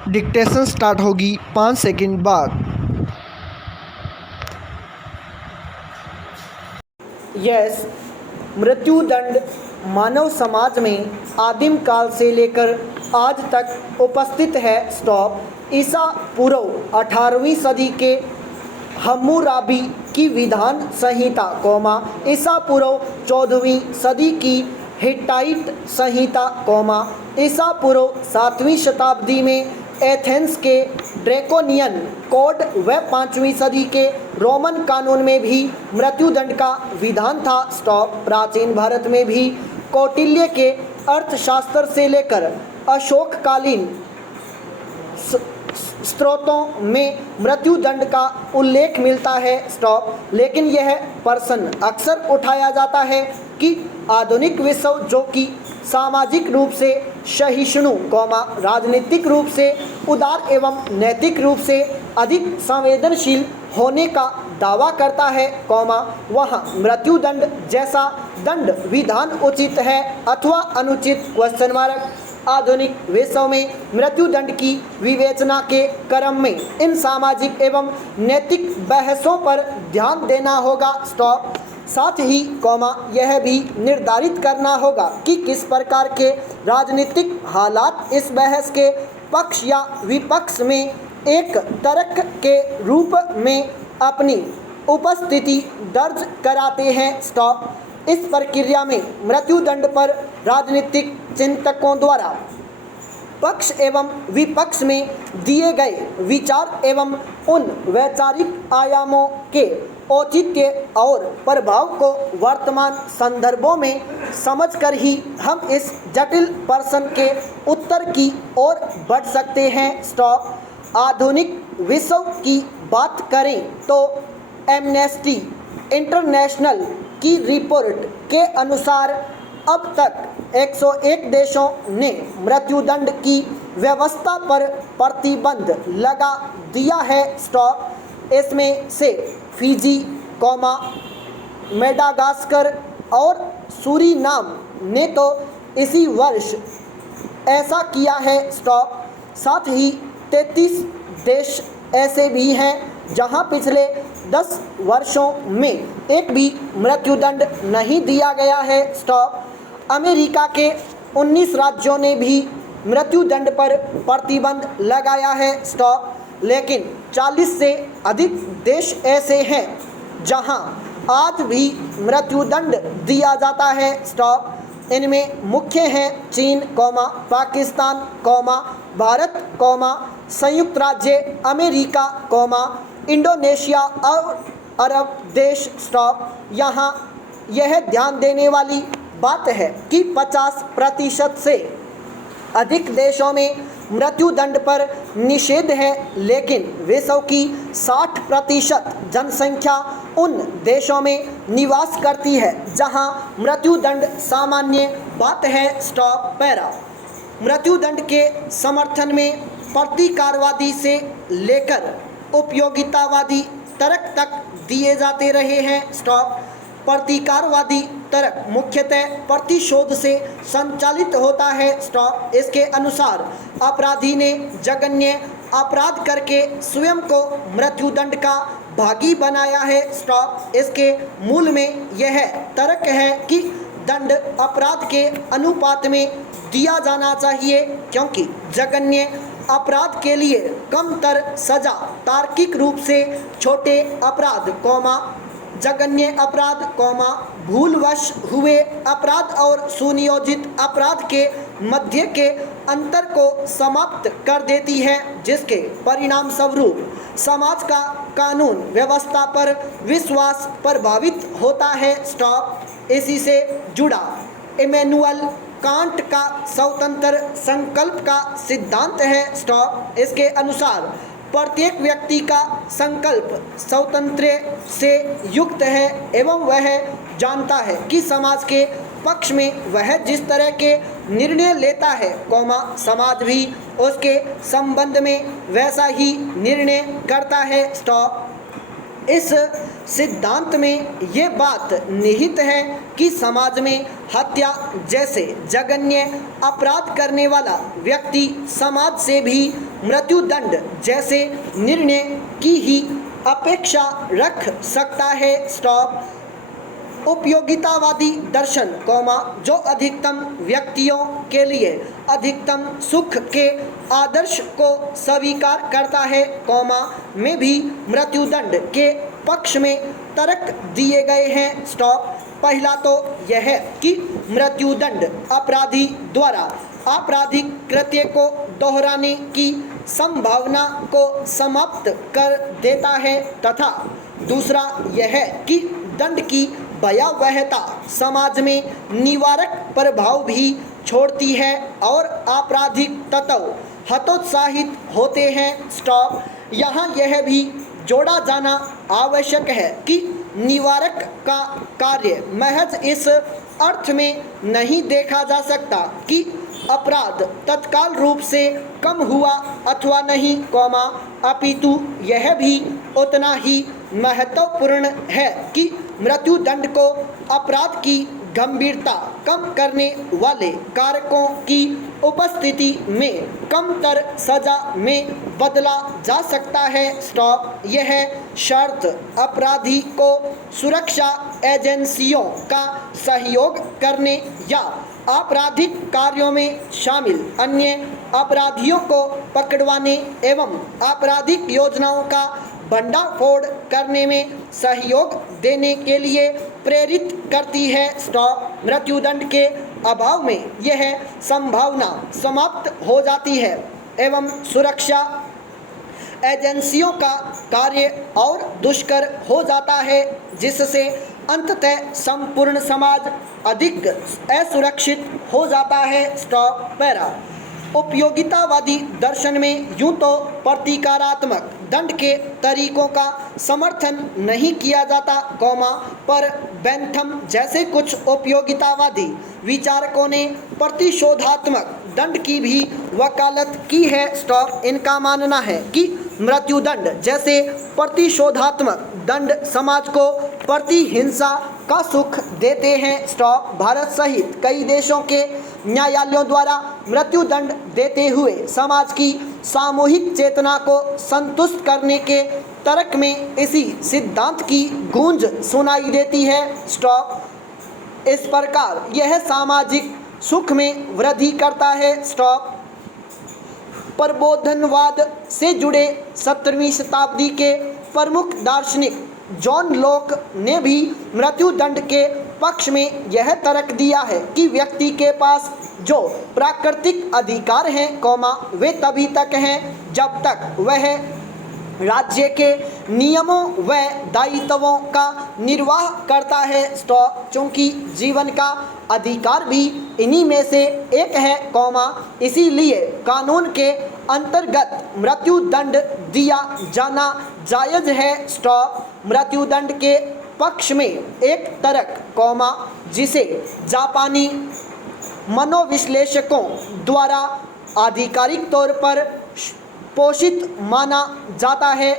Dictation start होगी 5 second बाद। Yes, मृत्युदंड मानव समाज में आदिम काल से लेकर आज तक उपस्थित है। स्टॉप। ईसा पूर्व 18वीं सदी के हम्मुराबी की विधान संहिता, ईसा पूर्व 14वीं सदी की हिट्टाइट संहिता, ईसा पूर्व 7वीं शताब्दी में एथेंस के ड्रैकोनियन कोड व 5वीं सदी के रोमन कानून में भी मृत्युदंड का विधान था। स्टॉप। प्राचीन भारत में भी कौटिल्य के अर्थशास्त्र से लेकर अशोककालीन स्रोतों में मृत्युदंड का उल्लेख मिलता है। स्टॉप। लेकिन यह प्रश्न अक्सर उठाया जाता है कि आधुनिक विश्व, जो कि सामाजिक रूप से सहिष्णु, राजनीतिक रूप से उदार एवं नैतिक रूप से अधिक संवेदनशील होने का दावा करता है, वहाँ मृत्युदंड जैसा दंड विधान उचित है अथवा अनुचित? आधुनिक विश्व में मृत्युदंड की विवेचना के क्रम में इन सामाजिक एवं नैतिक बहसों पर ध्यान देना होगा। स्टॉप। साथ ही यह भी निर्धारित करना होगा कि किस प्रकार के राजनीतिक हालात इस बहस के पक्ष या विपक्ष में एक तर्क के रूप में अपनी उपस्थिति दर्ज कराते हैं। स्टॉप। इस प्रक्रिया में मृत्युदंड पर राजनीतिक चिंतकों द्वारा पक्ष एवं विपक्ष में दिए गए विचार एवं उन वैचारिक आयामों के औचित्य और प्रभाव को वर्तमान संदर्भों में समझकर ही हम इस जटिल प्रश्न के उत्तर की ओर बढ़ सकते हैं। स्टॉप। आधुनिक विश्व की बात करें तो एमनेस्टी इंटरनेशनल की रिपोर्ट के अनुसार अब तक 101 देशों ने मृत्युदंड की व्यवस्था पर प्रतिबंध लगा दिया है। स्टॉप। इसमें से फिजी, मेडागास्कर और सूरीनाम ने तो इसी वर्ष ऐसा किया है। स्टॉप। साथ ही 33 देश ऐसे भी हैं जहां पिछले 10 वर्षों में एक भी मृत्युदंड नहीं दिया गया है। स्टॉप। अमेरिका के 19 राज्यों ने भी मृत्युदंड पर प्रतिबंध लगाया है। स्टॉप। लेकिन 40 से अधिक देश ऐसे हैं जहां आज भी मृत्युदंड दिया जाता है। स्टॉप। इनमें मुख्य हैं चीन, पाकिस्तान, भारत, संयुक्त राज्य अमेरिका, इंडोनेशिया और अरब देश। स्टॉप। यहाँ यह ध्यान देने वाली बात है कि 50% से अधिक देशों में मृत्युदंड पर निषेध है, लेकिन विश्व की 60% जनसंख्या उन देशों में निवास करती है जहां मृत्युदंड सामान्य बात है। स्टॉप। पैरा। मृत्युदंड के समर्थन में प्रतिकारवादी से लेकर उपयोगितावादी तर्क तक दिए जाते रहे हैं। स्टॉप। प्रतिकारवादी तर्क मुख्यतः प्रतिशोध से संचालित होता है। स्टॉप। इसके अनुसार अपराधी ने जघन्य अपराध करके स्वयं को मृत्युदंड का भागी बनाया है। स्टॉप। इसके मूल में यह तर्क है कि दंड अपराध के अनुपात में दिया जाना चाहिए, क्योंकि जघन्य अपराध के लिए कमतर सजा तार्किक रूप से छोटे अपराध, जघन्य अपराध, भूलवश हुए अपराध और सुनियोजित अपराध के मध्य के अंतर को समाप्त कर देती है, जिसके परिणाम स्वरूप समाज का कानून व्यवस्था पर विश्वास प्रभावित होता है। स्टॉप। इसी से जुड़ा इमैनुअल कांट का स्वतंत्र संकल्प का सिद्धांत है। स्टॉप। इसके अनुसार प्रत्येक व्यक्ति का संकल्प स्वातंत्र्य से युक्त है एवं वह जानता है कि समाज के पक्ष में वह जिस तरह के निर्णय लेता है, समाज भी उसके संबंध में वैसा ही निर्णय करता है। स्टॉप। इस सिद्धांत में ये बात निहित है कि समाज में हत्या जैसे जघन्य अपराध करने वाला व्यक्ति समाज से भी मृत्युदंड जैसे निर्णय की ही अपेक्षा रख सकता है। स्टॉप। उपयोगितावादी दर्शन, जो अधिकतम व्यक्तियों के लिए अधिकतम सुख के आदर्श को स्वीकार करता है, में भी मृत्युदंड के पक्ष में तर्क दिए गए हैं। स्टॉप। पहला तो यह है कि मृत्युदंड अपराधी द्वारा आपराधिक कृत्य को दोहराने की संभावना को समाप्त कर देता है, तथा दूसरा यह है कि दंड की भयावहता समाज में निवारक प्रभाव भी छोड़ती है और आपराधिक तत्व हतोत्साहित होते हैं। स्टॉप। यहाँ यह भी जोड़ा जाना आवश्यक है कि निवारक का कार्य महज इस अर्थ में नहीं देखा जा सकता कि अपराध तत्काल रूप से कम हुआ अथवा नहीं, अपितु यह भी उतना ही महत्वपूर्ण है कि मृत्युदंड को अपराध की गंभीरता कम करने वाले कारकों की उपस्थिति में कमतर सजा में बदला जा सकता है। स्टॉप। यह शर्त अपराधी को सुरक्षा एजेंसियों का सहयोग करने या आपराधिक कार्यों में शामिल अन्य अपराधियों को पकड़वाने एवं आपराधिक योजनाओं का भंडाफोड़ करने में सहयोग देने के लिए प्रेरित करती है। स्टॉप। मृत्युदंड के अभाव में यह संभावना समाप्त हो जाती है एवं सुरक्षा एजेंसियों का कार्य और दुष्कर हो जाता है, जिससे अंततः संपूर्ण समाज अधिक असुरक्षित हो जाता है। स्टॉप। पैरा। उपयोगितावादी दर्शन में यूं तो प्रतिकारात्मक दंड के तरीकों का समर्थन नहीं किया जाता, पर बेंथम जैसे कुछ उपयोगितावादी विचारकों ने प्रतिशोधात्मक दंड की भी वकालत की है। स्टॉप। इनका मानना है कि मृत्युदंड जैसे प्रतिशोधात्मक दंड समाज को प्रतिहिंसा का सुख देते हैं। स्टॉप। भारत सहित कई देशों के न्यायालयों द्वारा मृत्युदंड देते हुए समाज की सामूहिक चेतना को संतुष्ट करने के तर्क में इसी सिद्धांत की गूंज सुनाई देती है। स्टॉप। इस प्रकार यह सामाजिक सुख में वृद्धि करता है। स्टॉप। प्रबोधनवाद से जुड़े 17वीं शताब्दी के प्रमुख दार्शनिक जॉन लॉक ने भी मृत्युदंड के पक्ष में यह तर्क दिया है कि व्यक्ति के पास जो प्राकृतिक अधिकार हैं, वे तभी तक हैं जब तक वह राज्य के नियमों व दायित्वों का निर्वाह करता है। स्टॉप। चूँकि जीवन का अधिकार भी इन्हीं में से एक है, इसीलिए कानून के अंतर्गत मृत्युदंड दिया जाना जायज़ है। स्टॉप। मृत्युदंड के पक्ष में एक तर्क, जिसे जापानी मनोविश्लेषकों द्वारा आधिकारिक तौर पर पोषित माना जाता है,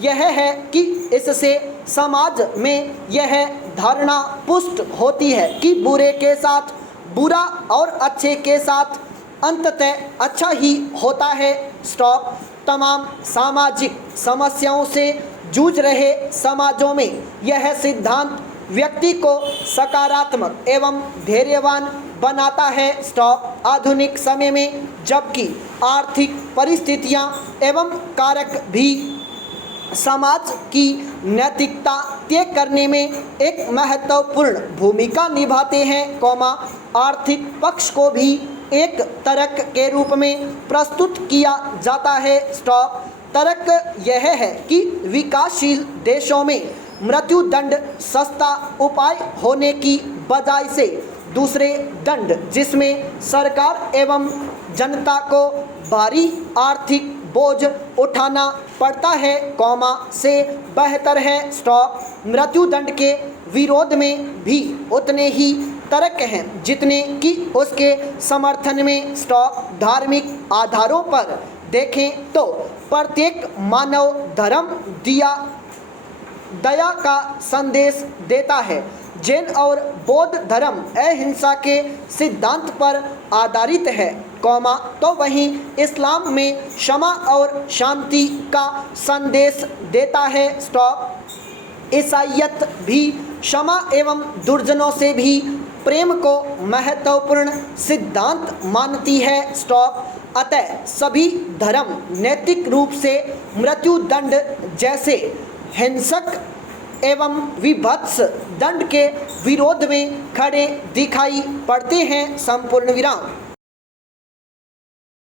यह है कि इससे समाज में यह धारणा पुष्ट होती है कि बुरे के साथ बुरा और अच्छे के साथ अंततः अच्छा ही होता है। स्टॉप। तमाम सामाजिक समस्याओं से जूझ रहे समाजों में यह सिद्धांत व्यक्ति को सकारात्मक एवं धैर्यवान बनाता है। स्टॉप। आधुनिक समय में जबकि आर्थिक परिस्थितियां एवं कारक भी समाज की नैतिकता तय करने में एक महत्वपूर्ण भूमिका निभाते हैं, आर्थिक पक्ष को भी एक तर्क के रूप में प्रस्तुत किया जाता है। स्टॉप। तर्क यह है कि विकासशील देशों में मृत्युदंड सस्ता उपाय होने की बजाय से दूसरे दंड जिसमें सरकार एवं जनता को भारी आर्थिक बोझ उठाना पड़ता है, से बेहतर है। स्टॉप। मृत्युदंड के विरोध में भी उतने ही तर्क हैं जितने कि उसके समर्थन में। स्टॉप। धार्मिक आधारों पर देखें तो प्रत्येक मानव धर्म दया का संदेश देता है, जैन और बौद्ध धर्म अहिंसा के सिद्धांत पर आधारित है, कौमा, तो वहीं इस्लाम में क्षमा और शांति का संदेश देता है, स्टॉप। ईसाईयत भी क्षमा एवं दुर्जनों से भी प्रेम को महत्वपूर्ण सिद्धांत मानती है, स्टॉप। अतः सभी धर्म नैतिक रूप से मृत्युदंड जैसे हिंसक एवं विभत्स दंड के विरोध में खड़े दिखाई पड़ते हैं, संपूर्ण विराम।